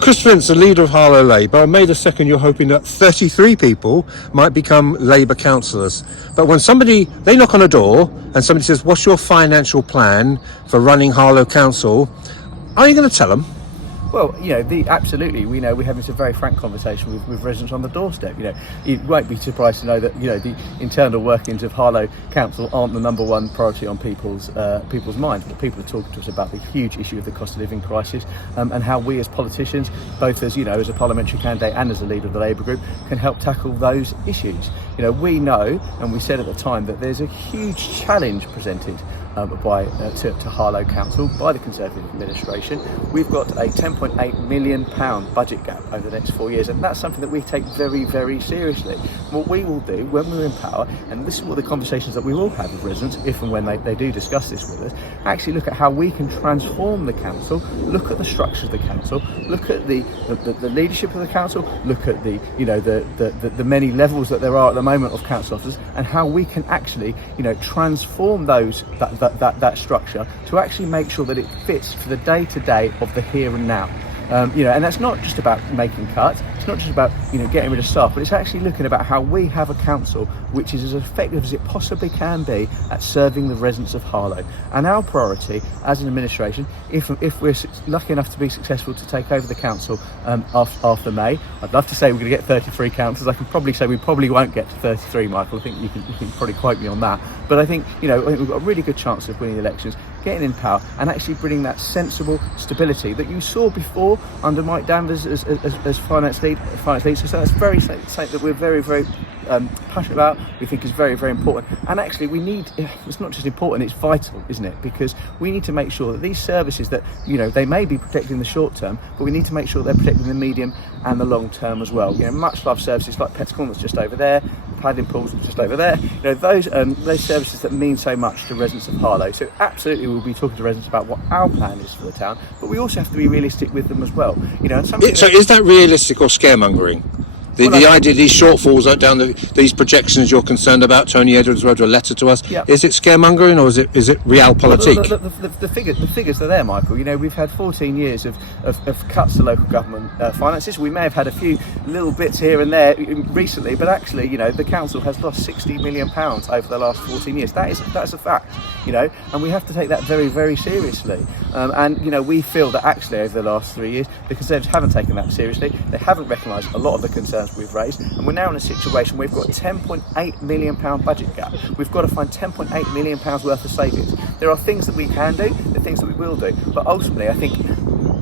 Chris Vince, the leader of Harlow Labour, on May the 2nd, you're hoping that 33 people might become Labour councillors. But when they knock on a door and somebody says, what's your financial plan for running Harlow Council? Are you going to tell them? Well, absolutely. We know we're having some very frank conversation with residents on the doorstep. You won't be surprised to know that the internal workings of Harlow Council aren't the number one priority on people's minds. But people are talking to us about the huge issue of the cost of living crisis, and how we as politicians, both as as a parliamentary candidate and as a leader of the Labour group, can help tackle those issues. We know, and we said at the time, that there's a huge challenge presented to Harlow Council by the Conservative administration. We've got a £10.8 million budget gap over the next 4 years, and that's something that we take very, very seriously. What we will do when we're in power, and this is what the conversations that we will have with residents, if and when they do discuss this with us, actually look at how we can transform the council, look at the structure of the council, look at the leadership of the council, look at the many levels that there are at the moment of council officers, and how we can actually transform that structure to actually make sure that it fits for the day-to-day of the here and now. And that's not just about making cuts, it's not just about getting rid of staff, but it's actually looking about how we have a council which is as effective as it possibly can be at serving the residents of Harlow. And our priority as an administration, if we're lucky enough to be successful to take over the council after May, I'd love to say we're going to get 33 councillors. I can probably say we probably won't get to 33, Michael. I think you can probably quote me on that. But I think we've got a really good chance of winning the elections, getting in power, and actually bringing that sensible stability that you saw before under Mike Danvers as finance lead. So that's very something that we're very, very passionate about. We think is very, very important. And actually, it's not just important; it's vital, isn't it? Because we need to make sure that these services that they may be protected in the short term, but we need to make sure they're protected in the medium and the long term as well. Much loved services like Pets Corner that's just over there, paddling pools just over there. Those services that mean so much to residents of Harlow. So absolutely, we'll be talking to residents about what our plan is for the town, but we also have to be realistic with them as well. So is that realistic or scaremongering? The idea, these shortfalls down these projections you're concerned about. Tony Edwards wrote a letter to us. Yep. Is it scaremongering or is it realpolitik? The figures are there, Michael. We've had 14 years of cuts to local government finances. We may have had a few little bits here and there recently, but actually, the council has lost £60 million over the last 14 years. That's a fact, and we have to take that very, very seriously. And we feel that actually over the last 3 years, the Conservatives haven't taken that seriously. They haven't recognised a lot of the concerns we've raised, and we're now in a situation where we've got a £10.8 million budget gap. We've got to find £10.8 million worth of savings. There are things that we can do, there are things that we will do, but ultimately I think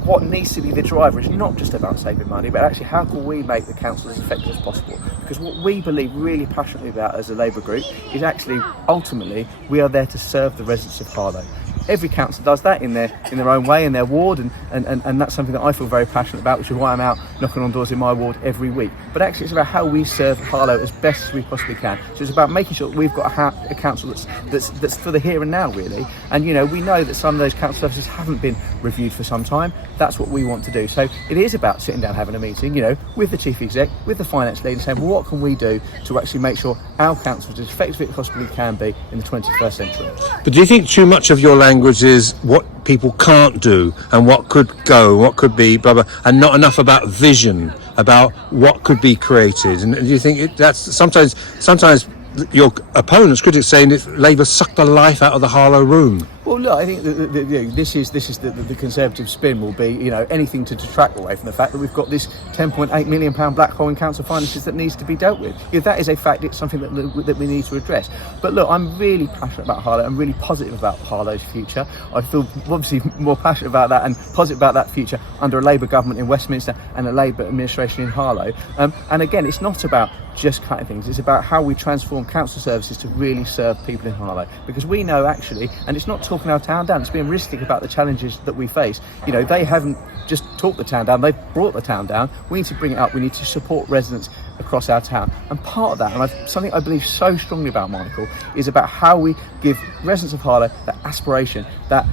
what needs to be the driver is not just about saving money, but actually how can we make the council as effective as possible. Because what we believe really passionately about as a Labour group is actually ultimately we are there to serve the residents of Harlow. Every council does that in their own way, in their ward, and that's something that I feel very passionate about, which is why I'm out knocking on doors in my ward every week. But actually it's about how we serve Harlow as best as we possibly can. So it's about making sure that we've got a council that's for the here and now, really. And we know that some of those council services haven't been reviewed for some time. That's what we want to do. So it is about sitting down, having a meeting, with the chief exec, with the finance lead, and saying, well, what can we do to actually make sure our council is as effective as it possibly can be in the 21st century. But do you think too much of your language is what people can't do and what could go, what could be, blah, blah, and not enough about vision, about what could be created? And do you think that's sometimes your opponents, critics, saying that Labour sucked the life out of the Harlow room? Well, look, I think this is the Conservative spin will be, anything to detract away from the fact that we've got this £10.8 million black hole in council finances that needs to be dealt with. That is a fact. It's something that we need to address. But look, I'm really passionate about Harlow. I'm really positive about Harlow's future. I feel obviously more passionate about that and positive about that future under a Labour government in Westminster and a Labour administration in Harlow. And again, it's not about just cutting things. It's about how we transform council services to really serve people in Harlow. Because we know actually, and it's not talking our town down, it's being realistic about the challenges that we face. They haven't just talked the town down, they've brought the town down. We need to bring it up. We need to support residents across our town. And part of that, and something I believe so strongly about, Michael, is about how we give residents of Harlow that aspiration, that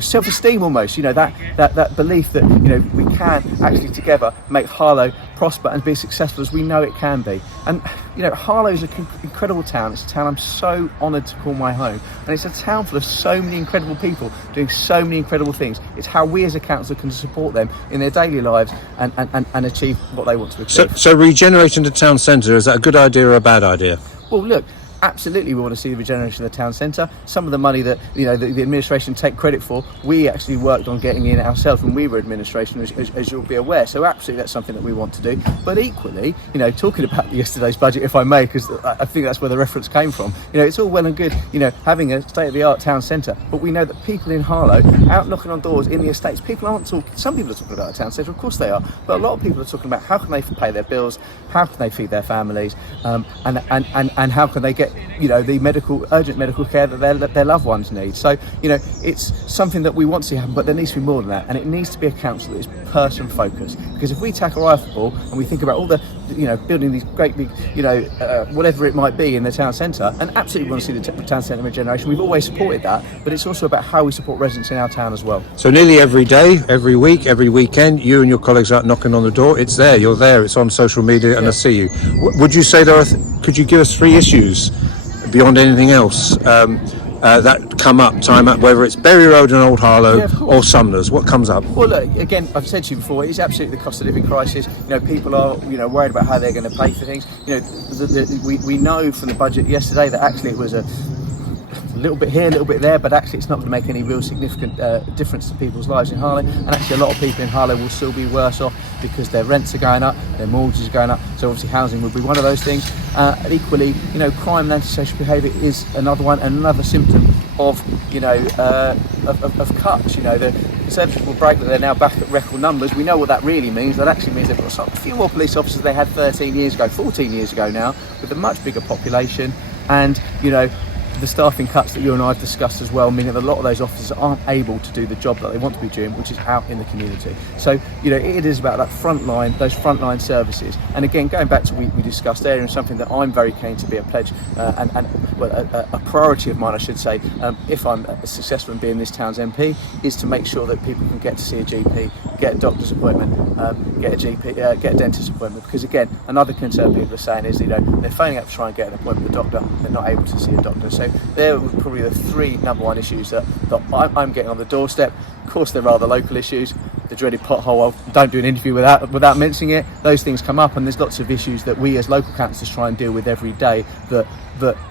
self-esteem almost, that belief that we can actually together make Harlow prosper and be as successful as we know it can be. And Harlow's an incredible town. It's a town I'm so honoured to call my home, and it's a town full of so many incredible people doing so many incredible things. It's how we as a council can support them in their daily lives and achieve what they want to achieve. So regenerating the town centre, is that a good idea or a bad idea? Well, look, absolutely we want to see the regeneration of the town centre. Some of the money that the administration take credit for, we actually worked on getting in ourselves when we were administration, as you'll be aware. So absolutely that's something that we want to do. But equally, talking about yesterday's budget, if I may, because I think that's where the reference came from, it's all well and good, having a state-of-the-art town centre, but we know that people in Harlow, out knocking on doors in the estates, people aren't talking, some people are talking about a town centre, of course they are, but a lot of people are talking about how can they pay their bills, how can they feed their families, and how can they get the urgent medical care that their loved ones need. So it's something that we want to see happen, but there needs to be more than that, and it needs to be a council that is person focused, because if we tackle rifle and we think about all the building these great big whatever it might be in the town centre, and absolutely want to see the town centre regeneration, we've always supported that, but it's also about how we support residents in our town as well. So nearly every day, every week, every weekend, you and your colleagues are out knocking on the door. It's there, you're there, it's on social media, and I see you. Would you say could you give us 3 issues beyond anything else that come up, whether it's Berry Road and Old Harlow or Sumners? What comes up? Well, look, again, I've said to you before, it's absolutely the cost of living crisis. People are worried about how they're going to pay for things. We know from the budget yesterday that actually it was a little bit here, a little bit there, but actually it's not going to make any real significant difference to people's lives in Harlow. And actually a lot of people in Harlow will still be worse off because their rents are going up, their mortgages are going up, so obviously housing would be one of those things. And equally, crime and antisocial behaviour is another one, and another symptom of cuts. The Conservatives will brag that they're now back at record numbers. We know what that really means. That actually means they've got a few more police officers they had 13 years ago, 14 years ago now, with a much bigger population, and the staffing cuts that you and I have discussed as well, meaning that a lot of those officers aren't able to do the job that they want to be doing, which is out in the community. So, it is about that those frontline services. And again, going back to what we discussed earlier, and something that I'm very keen to be a pledge a priority of mine, I should say, if I'm successful in being this town's MP, is to make sure that people can get to see a GP, get a doctor's appointment, get a dentist appointment. Because again, another concern people are saying is, they're phoning up to try and get an appointment with a doctor, they're not able to see a doctor. So they're probably the 3 number 1 issues that I'm getting on the doorstep. Of course, there are the local issues, the dreaded pothole. I don't do an interview without mentioning it. Those things come up, and there's lots of issues that we as local councillors try and deal with every day that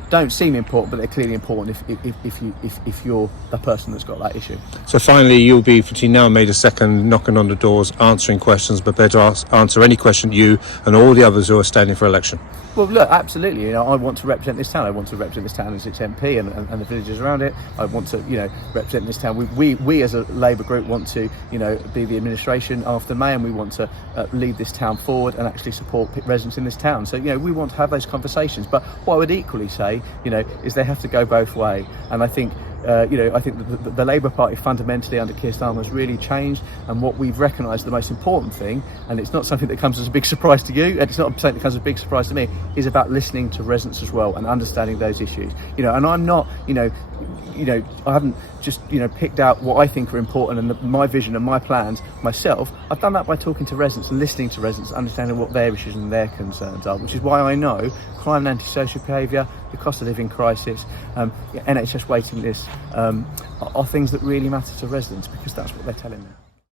don't seem important, but they're clearly important if you're the person that's got that issue. So finally, you'll be, between now and May the 2nd, knocking on the doors, answering questions, prepared to answer any question you and all the others who are standing for election. Well, look, absolutely. I want to represent this town. I want to represent this town as its MP and the villages around it. I want to, represent this town. We as a Labour group want to, be the administration after May, and we want to lead this town forward and actually support residents in this town. So, we want to have those conversations. But what I would equally say, is they have to go both ways. And I think the Labour Party fundamentally under Keir Starmer has really changed, and what we've recognised the most important thing, and it's not something that comes as a big surprise to you, and it's not something that comes as a big surprise to me, is about listening to residents as well and understanding those issues. And I'm not, I haven't just picked out what I think are important and my vision and my plans myself. I've done that by talking to residents and listening to residents, understanding what their issues and their concerns are, which is why I know crime and antisocial behaviour, the cost of living crisis, NHS waiting lists are things that really matter to residents, because that's what they're telling me.